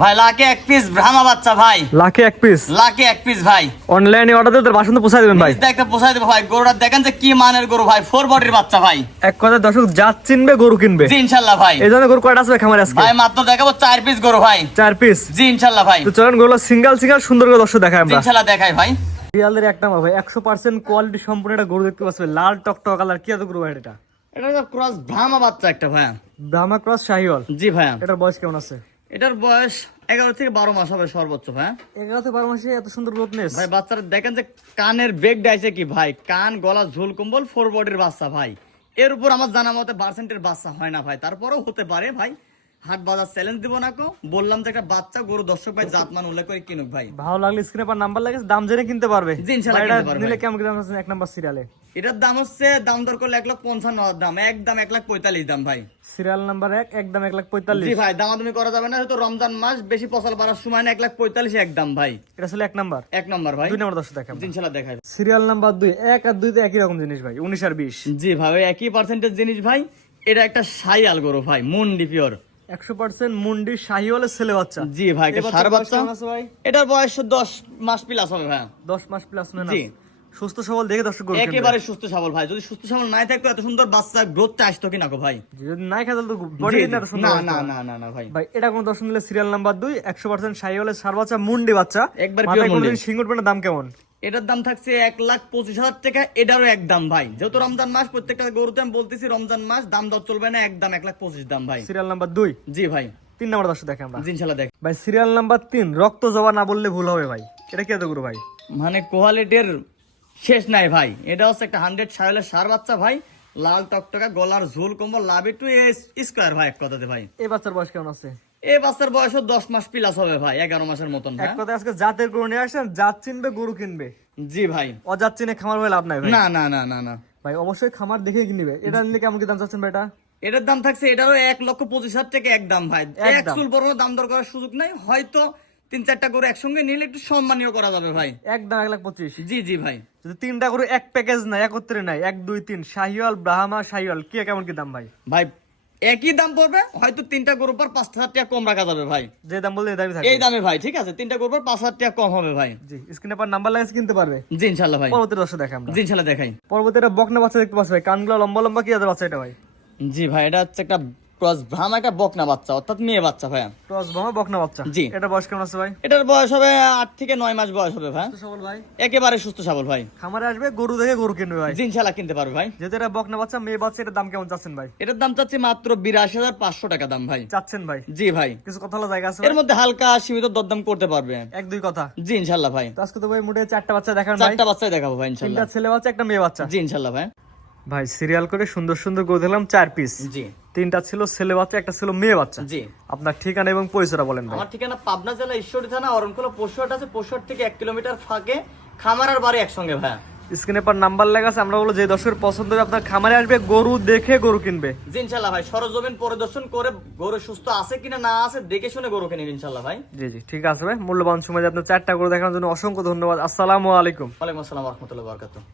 ভাই লাখে এক পিস ব্রাহ্মা বাচ্চা ভাই, লাখে এক পিস, লাখে এক পিস ভাই। অনলাইনে অর্ডার দিলে বাসন তো পোষায় দেবেন ভাই? একটা পোষায় দেবো ভাই। গরুটা দেখেন যে কি মানের গরু ভাই, 4 বডির বাচ্চা ভাই। এক কথায় দর্শক জাত চিনবে গরু কিনবে। জি ইনশাআল্লাহ ভাই। এই ধরনের গরু কয়টা আছে খামারে আজকে? ভাই মাত্র দেখাবো 4 পিস গরু ভাই। 4 পিস? জি ইনশাআল্লাহ ভাই। তো চলেন গরুগুলো সিঙ্গেল সিঙ্গেল সুন্দর করে দর্শক দেখাই আমরা। ইনশাআল্লাহ দেখাই ভাই। রিয়ালের এক নাম্বার ভাই, 100% কোয়ালিটি সম্পূর্ণ একটা গরু দেখতে পাচ্ছেন, লাল টকটক কালার। কি এত গরু ভাই এটা? এটা তো ক্রস ব্রাহ্মা বাচ্চা একটা ভাই। ব্রাহ্মা ক্রস শাহিওয়াল? জি ভাই। এটার বয়স কেমন আছে? এটার বয়স 11 থেকে 12 মাস হবে সর্বোচ্চ ভাই। 11 থেকে 12 মাসে এত সুন্দর গ্রোথনেস ভাই বাচ্চারা দেখেন যে কানের বেগ ডাইছে কি ভাই, কান গলা ঝোল কম্বল 4 বডির বাচ্চা ভাই। এর উপর আমার জানা মতে পার্সেন্টের বাচ্চা হয় না ভাই, তারপরেও হতে পারে ভাই। হাট বাজার চ্যালেঞ্জ দিব না কো, বললাম যে একটা বাচ্চা গরু দর্শক ভাই জাতমান উল্লেখ করে কিনুক ভাই। ভালো লাগলে স্ক্রিনে পর নাম্বার লাগে, দাম জেনে কিনতে পারবে। জি ইনশাআল্লাহ ভাই, এটা কিনতে পারবে নিলে ভাই। কেমন কি দাম আছে এক নাম্বার সিরিয়ালে? এটার দাম হচ্ছে দাম দর করলে 1,55,000 দাম, একদম 1,45,000 দাম ভাই। সিরিয়াল নাম্বার 1 একদম 1,45,000। জি ভাই, দামাদামি করা যাবে না, হয়তো রমজান মাস বেশি পছল পারার সময় না, 1,45,000 একদম ভাই। এটা ছিল এক নাম্বার। এক নম্বর ভাই। 2 নাম্বার দর্শক দেখাম। জি ইনশাআল্লাহ দেখাই। সিরিয়াল নাম্বার 2, 1 আর 2 তে একই রকম জিনিস ভাই, 19 আর 20। জি ভাই, ওই একই পার্সেন্টেজ জিনিস ভাই। এটা একটা শাইয়াল গরু ভাই, মুন্ডি পিওর 100% মুন্ডি শাহিওয়ালের ছেলে বাচ্চা। জি ভাই, এটা সার বাচ্চা। ভাই এটার বয়স 10 মাস প্লাস হবে ভাই। 10 মাস প্লাস না? জি। সুস্থ সবল দেখে দর্শক গরু কিনবে। একেবারে সুস্থ সবল ভাই। যদি সুস্থ সবল নাই থাকতো এত সুন্দর বাচ্চা গ্রোথটা আসতো কিনা গো ভাই। যদি নাই খায় তাহলে তো বডি জি, জি। না এত সুন্দর না হতো না না না না ভাই। ভাই। এটা কোন দর্শক নিলে সিরিয়াল নাম্বার 2, 100% শাহিওয়ালের সার বাচ্চা, মুন্ডি বাচ্চা। একবার মাথায় pure মুন্ডি। কোনদিন শিং উঠবে না, দাম কেমন? এটার দাম থাকছে 1,25,000 টাকা। এটারও একদম ভাই, যেহেতু রমজান মাস, প্রত্যেকটা গরুতে আমি বলতেছি রমজান মাস, দাম দর চলবে না, একদম 1,25,000 দাম ভাই। Serial number 2। জি ভাই। 3 নাম্বার দর্শক দেখে আমরা। জি ইনশাআল্লাহ দেখ। ভাই সিরিয়াল নাম্বার 3, রক্ত জবা না বললে ভুল হবে ভাই। এটা কি এত গরু ভাই? মানে কোয়ালিটির শেষ নাই ভাই। এটা হচ্ছে একটা 100 শাইলের সার বাচ্চা ভাই, লাল টকটকা, গলার ঝোল কম্বল, লাভে টু স্কোয়ার ভাই। এক কথাতে ভাই, এই বাচ্চার বয়স কেমন আছে? এই বাচ্চার বয়স 10 মাস প্লাস হবে ভাই, 11 মাসের মতন ভাই। এক কথা আজকে জাতের গরু নিয়ে আসেন, জাত চিনবে গরু কিনবে। জি ভাই। অজাত চিনে খামার হয়ে লাভ নাই ভাই। না না না না না ভাই অবশ্যই খামার দেখে কিনবে। এটা নিলে কেমন কি দাম চাচ্ছেন ভাই এটা? এটার দাম থাকছে, এটারও 1,25,000 টাকা একদম ভাই। এক একদম। চুল বড় দাম দর করার সুযোগ নাই, হয়তো 3-4টা গরু একসঙ্গে নিলে একটু সম্মানীয় করা যাবে ভাই। একদম 1,25,000। জি জি ভাই। যদি 3টা গরু এক প্যাকেজ নাই, একত্রে নাই, 1 2 3 শাহিওয়াল ব্রাহ্মা শাহিওয়াল, কি কেমন কি দাম ভাই? ভাই একই দাম পড়বে, হয়তো 3টা গরুর পর 5,000 টাকা কম রাখা যাবে ভাই। যে দাম বললে এই দামই থাকবে। এই দামে ভাই, ঠিক আছে, 3টা গরুর পর 5,000 টাকা কম হবে ভাই। জি, স্ক্রিনে পর নাম্বার লাগে কিনতে পারবে। জি ইনশাআল্লাহ ভাই। পরবর্তী দর্শক দেখে আমরা। জি ইনশাআল্লাহ দেখাই। পরবর্তী এটা বকনা বাচ্চা দেখতে পাচ্ছ ভাই, কানগুলো লম্বা লম্বা, কি বাচ্চা এটা ভাই? জি ভাই, এটা হচ্ছে একটা ক্রস ব্রাহ্মা, একটা বকনা বাচ্চা, অর্থাৎ মেয়ে বাচ্চা ভাই। ক্রস ব্রাহ্মা বকনা বাচ্চা। জি। এটা বয়স কেমন আছে ভাই? এটার বয়স হবে 8 থেকে 9 মাস বয়স হবে ভাই। সুস্থ সবল ভাই, একেবারে সুস্থ সবল ভাই। খামারে আসবে গরু দেখে গরু কিনবে ভাই। জি ইনশাআল্লাহ কিনতে পারবে ভাই। যেহেতু এটা বকনা বাচ্চা, মেয়ে বাচ্চা, এটার দাম কেমন চাচ্ছেন ভাই? এটার দাম চাচ্ছি মাত্র 82,500 টাকা দাম ভাই। চাচ্ছেন ভাই? জি ভাই। কিছু কথা বলার জায়গা আছে এর ভাই? মধ্যে হালকা সীমিত দরদাম করতে পারবে। 1 2 কথা। জি ইনশাআল্লাহ ভাই। তো আজকে তো ভাই মোটে 4টা বাচ্চা দেখান ভাই। 4টা বাচ্চাই দেখাবো ভাই 3টা ইনশাআল্লাহ। ছেলে বাচ্চা, একটা মেয়ে বাচ্চা। জি ইনশাআল্লাহ ভাই। ভাই সিরিয়াল করে সুন্দর সুন্দর গরু দিলাম 4 পিস। জি। 3টা ছিল ছেলে বাচ্চা, একটা ছিল মেয়ে বাচ্চা। জি। আপনার ঠিকানা এবং পরিচয়টা বলেন ভাই। আমার ঠিকানা পাবনা জেলা ঈশ্বরদী থানা, অরণকুলা পশুহাট আছে। পশুহাট থেকে 1 কিলোমিটার ফাঁকে খামার আর বাড়ি একসঙ্গে ভাই। স্ক্রিনে পর নাম্বার লেখা আছে, আমরা বলো যে দর্শকের পছন্দ হবে আপনার খামারে আসবে, গরু দেখে গরু কিনবে। জি ইনশাআল্লাহ ভাই, সরজমিন পরিদর্শন করে গরু সুস্থ আছে কিনা না আছে দেখে শুনে গরু কিনে ইনশাআল্লাহ ভাই। জি জি, ঠিক আছে ভাই। মূল্যবান সময় দিয়ে আপনার 4টা গরু দেখানোর জন্য অসংখ্য ধন্যবাদ। আসসালামু আলাইকুম। ওয়ালাইকুম আসসালাম ওয়া রাহমাতুল্লাহি ওয়া বারাকাতুহু।